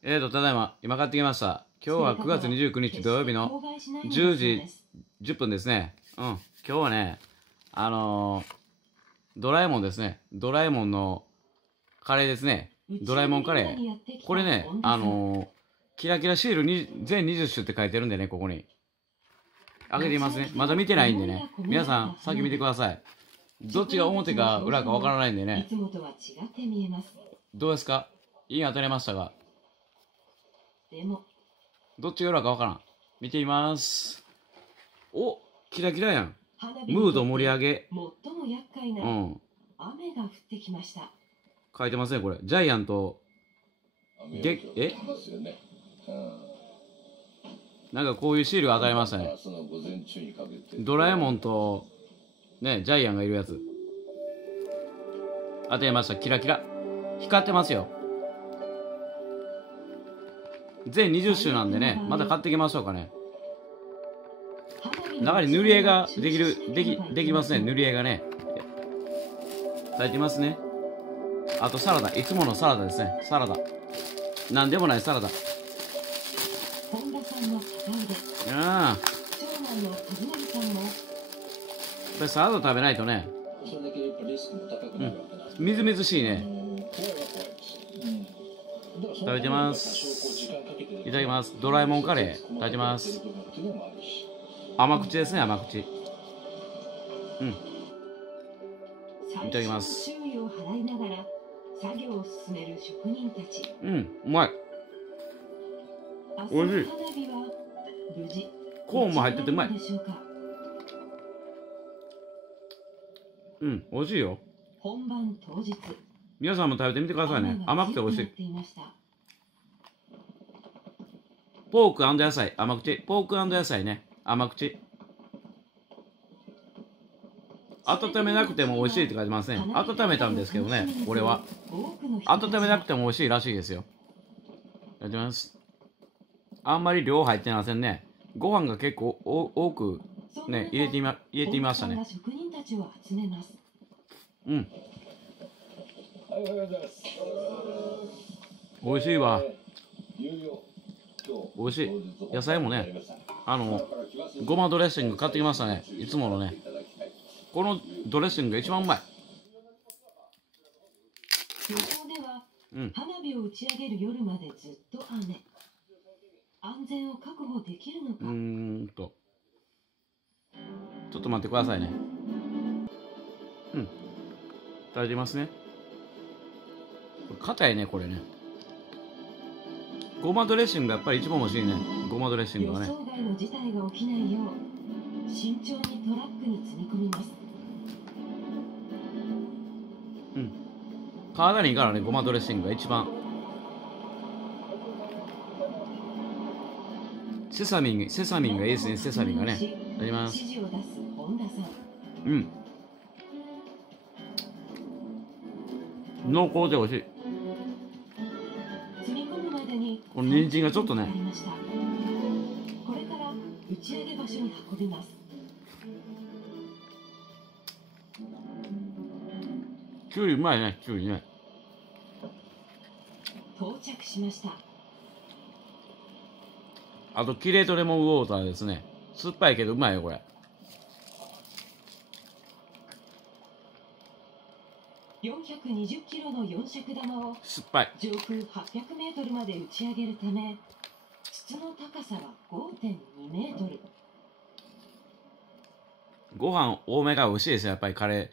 ただいま、今買ってきました。今日は9月29日土曜日の10時10分ですね。今日はね、ドラえもんですね。ドラえもんのカレーですね。ドラえもんカレー。これね、キラキラシールに全20種って書いてるんでね、ここに。開けてみますね。まだ見てないんでね。皆さん、先見てください。どっちが表か裏かわからないんでね。どうですか？いい当たりましたが。どっちが裏かわからん。見てみます。お、キラキラやん。ムード盛り上げ。最も厄介な雨が降ってきました。書いてますね、これ。ジャイアント。なんかこういうシールが当たりましたね。ドラえもんと、ね、ジャイアンがいるやつ。当てました。キラキラ。光ってますよ。全20種なんでね、また買ってきましょうかね。中に塗り絵ができますね、塗り絵がね。書いてますね。あとサラダ、いつものサラダですね、サラダ。なんでもないサラダ。やっぱりサラダ食べないとね。みずみずしいね。食べてます。いただきます。ドラえもんカレー食べてます。甘口ですね、甘口。いただきます。うまい。おいしい。コーンも入っててうまい。おいしいよ。皆さんも食べてみてくださいね。甘くておいしい。ポーク&野菜、甘口。ポーク&野菜ね、甘口。温めなくても美味しいって書いてますね。温めたんですけどね、俺は。温めなくても美味しいらしいですよ。いただきます。あんまり量入ってませんね。ご飯が結構多くね、入れてみましたね。美味しいわ。美味しい。野菜もね、ごまドレッシング買ってきましたね。いつものね。このドレッシングが一番うまい。花火を打ち上げる夜までずっと雨。安全を確保できるのか。ちょっと待ってくださいね。食べてますね。硬いね、これね。ごまドレッシングがやっぱり一番欲しいね。ごまドレッシングはね。予想外の事態が起きないよう慎重にトラックに積み込みます。体にいいからね、ごまドレッシングが一番。セサミンがいいですね、セサミンがね。いただきます。濃厚で美味しい。この人参がちょっとね。これから打ち上げ場所に運びます。きゅうりうまいね、きゅうりね。到着しました。あとキレートレモンウォーターですね。酸っぱいけどうまいよこれ。420キロの4尺玉を酸っぱい。上空800メートルまで打ち上げるため、筒の高さは 5.2 メートル。ご飯多めが美味しいですよ、やっぱりカレー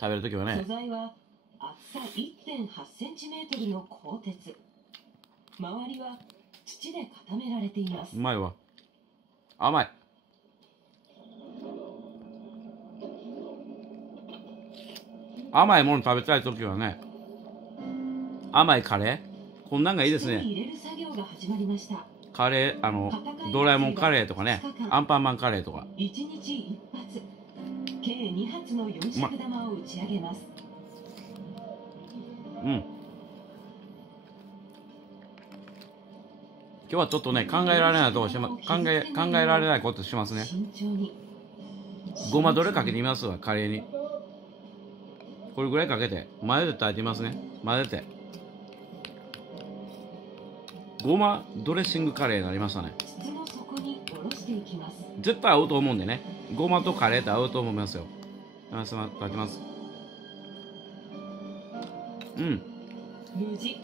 食べるときはね。素材は厚さ 1.8 センチメートルの鋼鉄。周りは土で固められています。うまいわ。甘い。甘いもの食べたいときはね、甘いカレーこんなんがいいですね。カレー、ドラえもんカレーとかね、アンパンマンカレーとか。1日1発、計2発の4尺玉を打ち上げます。今日はちょっとね、考えられないことしますね。ごまどれかけてみますわ、カレーに。これぐらいかけて混ぜて炊いてみますね。混ぜてごまドレッシングカレーになりましたね。筒の底に下ろしていきます。絶対合うと思うんでね。ごまとカレーと合うと思いますよ。いただきます。うん。無事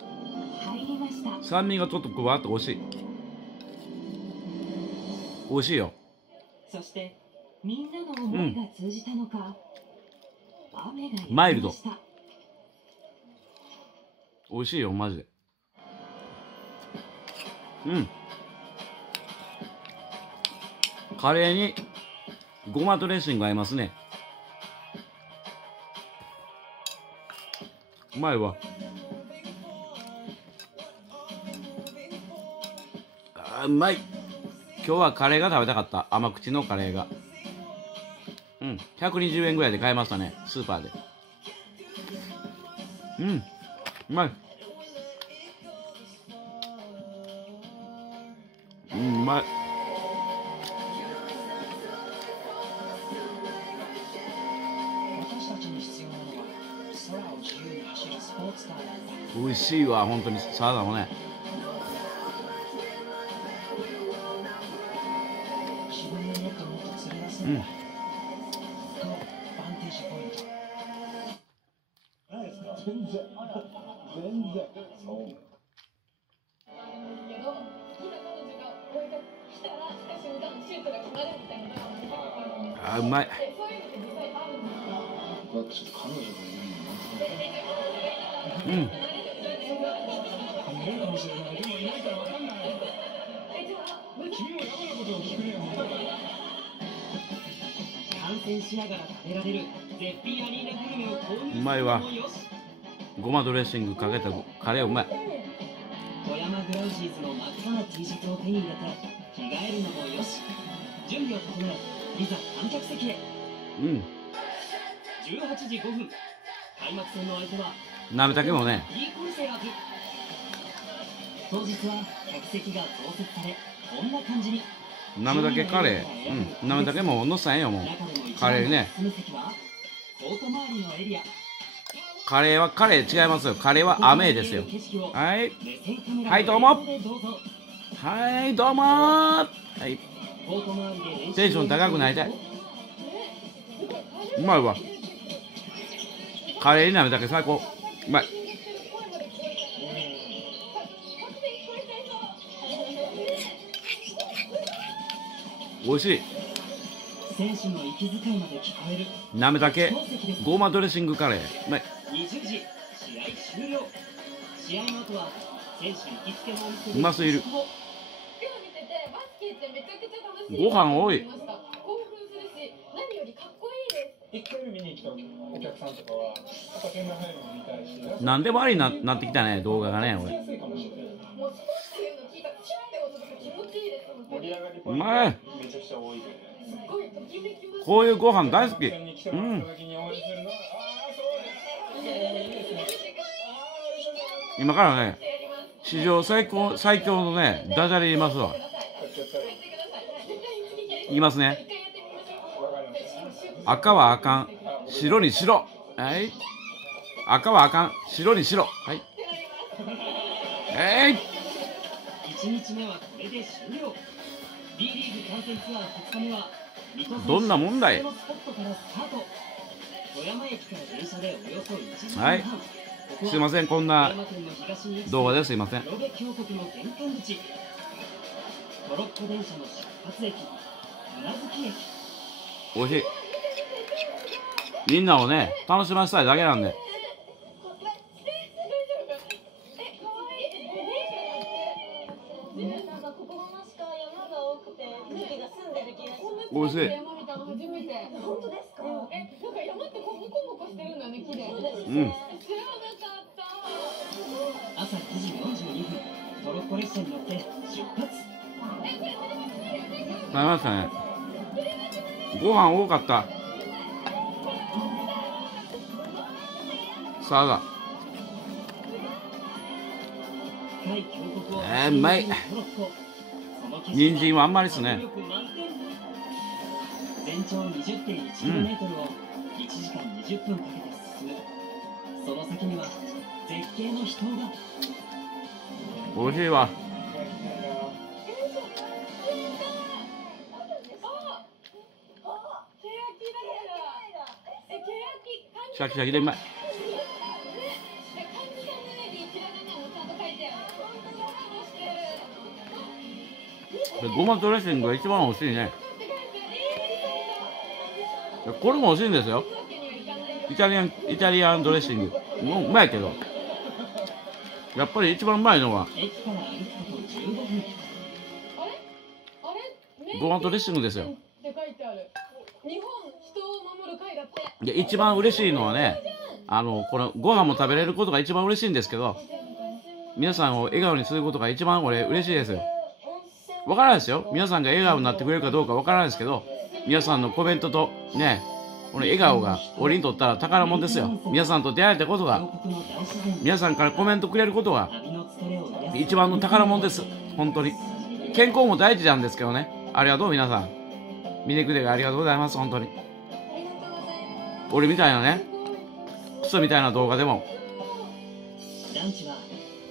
入りました。酸味がちょっと加わって美味しい。美味しいよ。そしてみんなの思いが通じたのか、雨がやみマイルドました。美味しいよマジで。うん。カレーにごまドレッシング合いますね。うまいわ。うまい。今日はカレーが食べたかった。甘口のカレーが。うん。120円ぐらいで買えましたね。スーパーで。うん。うまい。うん、うまい。私たちに必要なのは空を自由に走るスポーツカーなんだ。美味しいわ、本当にサラダもね。自分のもっともっと釣り出すうんん。だ。とバンテージポイント。ないですか？全然。そう。けど、好きな彼女が追いか来たら来た瞬間シュートが決まるみたいなのがうまい。そういうのって実際あるんですか？だってちょっと彼女がいるのにうん。見れるかもしれない。でもいないからわかんない。君もやばなことを聞くねよ。観戦しながら食べられる絶品アリーナグルメを購入するうまいわのもよし。ごまドレッシングかけたカレーうまい。富山グラウジーズの真っ赤な T シャツを手に入れて着替えるのもよし。準備を整えいざ観客席へ。うん。18時5分開幕戦の相手はなめたけもね。T コルセアーズ。当日は客席が増設されこんな感じに。なめたけカレー。うん。なめたけも乗せたんよ、もう。カレーね。コート周りのエリア。カレーはカレー違いますよ。カレーは雨ですよ。はい。はいどうもはい、どうもー。はい。テンション高くなりたい。うまいわ。カレーになめたけ最高。うまい。美味しい。選手の息遣いまで聞こえる。なめたけごまドレッシングカレーうまい。20時試合終了。試合の後は選手行きつけのお店でうますぎる。今日見ててバスケってめちゃくちゃ楽しい。ご飯多い。興奮するし、何よりかっこいいです。一回目見に来たお客さんとかは、やっぱ点が入るの見たいし、なんでもありになってきたね、動画がね、俺。安いかもしれない。もうスポーツっていうの聞いたらシュッて音とか気持ちいいです。盛り上がりうポイントまい。めちゃくちゃ多いで。すごいときめきます。こういうご飯大好き。観戦に来てうもらっん。た時に応援するのは、ああ、そうです。いいですね。今からね、史上最強のね、ダジャレ言いますわ。言いますね。赤はあかん。白に白。はい。赤はあかん。白に白。はい。1日目はこれで終了。B リーグ観戦ツアー2日目はどんなもんだい。のスポットからスタート。富山駅から電車でおよそ1時間半。はい。すいません、こんな動画ですいません。黒部峡谷の玄関口。トロッコ電車の出発駅、宇奈月駅。おいしい。みんなをね、楽しませたいだけなんで。なんかここのしか山が多くて、空気が澄んでる気がします。おいしい。山見たの初めて。本当ですか？なんか山ってこうモコモコしてるんだね、綺麗。うん。知らなかった。朝9時42分、トロッコ列車に乗って出発。食べましたね。ご飯多かった。サラダ。うまい。人参はあんまりですね。全長 20.1km を1時間20分かけて進む。その先には絶景の秘湯が。美味しいわ。シャキシャキでうまい。ごまドレッシングが一番美味しいね。これも美味しいんですよ。イタリアンドレッシングもうまいけど、やっぱり一番うまいのは駅から歩くこと15分。ごまドレッシングですよ。って書いてある。日本人を守る会だって。で一番嬉しいのはね、このご飯も食べれることが一番嬉しいんですけど、皆さんを笑顔にすることが一番俺嬉しいですよ。わからないですよ。皆さんが笑顔になってくれるかどうかわからないですけど、皆さんのコメントとね、この笑顔が俺にとったら宝物ですよ。皆さんと出会えたことが、皆さんからコメントくれることが一番の宝物です。本当に。健康も大事なんですけどね。ありがとう皆さん。見てくれてありがとうございます。本当に。俺みたいなね、クソみたいな動画でも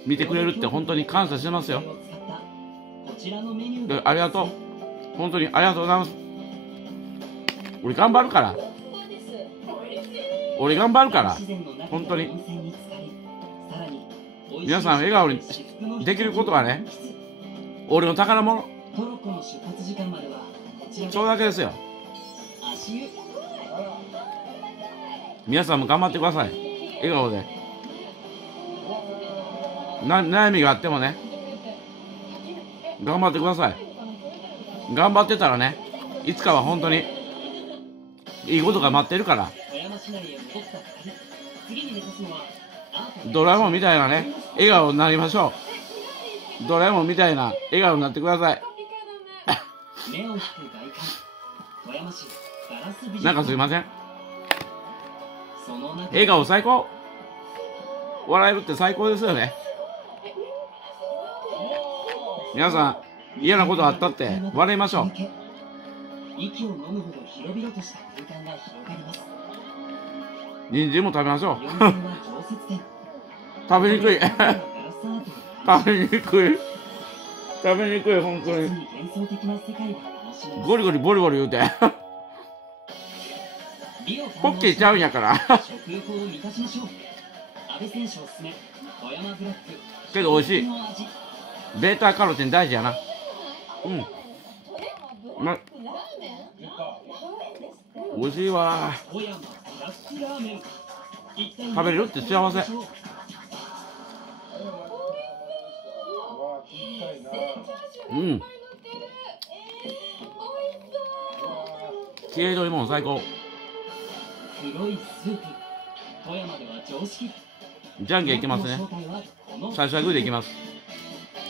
見てくれるって本当に感謝してますよ。ありがとう。本当にありがとうございます。俺頑張るから。俺頑張るから。本当に。皆さん笑顔にできることがね、俺の宝物。それだけですよ。皆さんも頑張ってください。笑顔で。悩みがあってもね、頑張ってください。頑張ってたらね、いつかは本当にいいことが待ってるから。ドラえもんみたいなね、笑顔になりましょう。ドラえもんみたいな笑顔になってください。なんかすいません。笑顔最高。笑えるって最高ですよね。皆さん嫌なことあったって笑いましょう。息を飲むほど広々とした空間が広がります。人参も食べましょう。食べにくい。食べにくい。食べにくい、本当に。ゴリゴリボリボリ言うて。ポッキーちゃうんやから。けど美味しい。ベータカロテン大事やな。うん。美味しいわ。食べれるって幸せ。うん。黄色いもん最高。じゃんけんいきますね。最初はグーでいきます。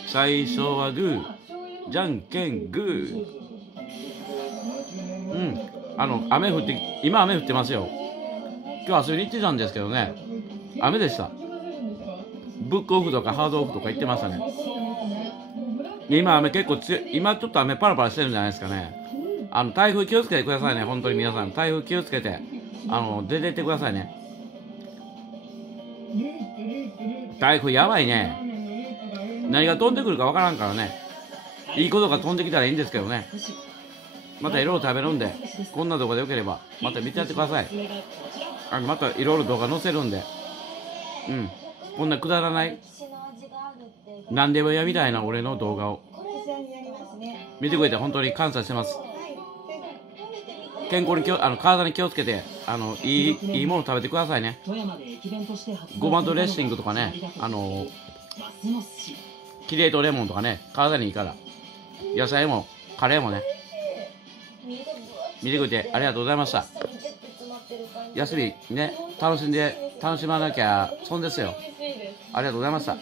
最初はグー、じゃんけんグー。うん。雨降って、今雨降ってますよ。今日遊びに行ってたんですけどね、雨でした。ブックオフとかハードオフとか行ってましたね。今雨結構強い。今ちょっと雨パラパラしてるんじゃないですかね。台風気をつけてくださいね。本当に皆さん台風気をつけて出てってくださいね。台風やばいね。何が飛んでくるかわからんからね。いいことが飛んできたらいいんですけどね。またいろいろ食べるんで、こんな動画でよければまた見てやってください。またいろいろ動画載せるんで、うん、こんなくだらない何でもやみたいな俺の動画を見てくれて本当に感謝してます。健康に体に気をつけていいもの食べてくださいね。ごまドレッシングとかね、キレートレモンとかね、体にいいから。野菜もカレーもね、見てくれてありがとうございました。休みね、楽しまなきゃ損ですよ。ありがとうございました。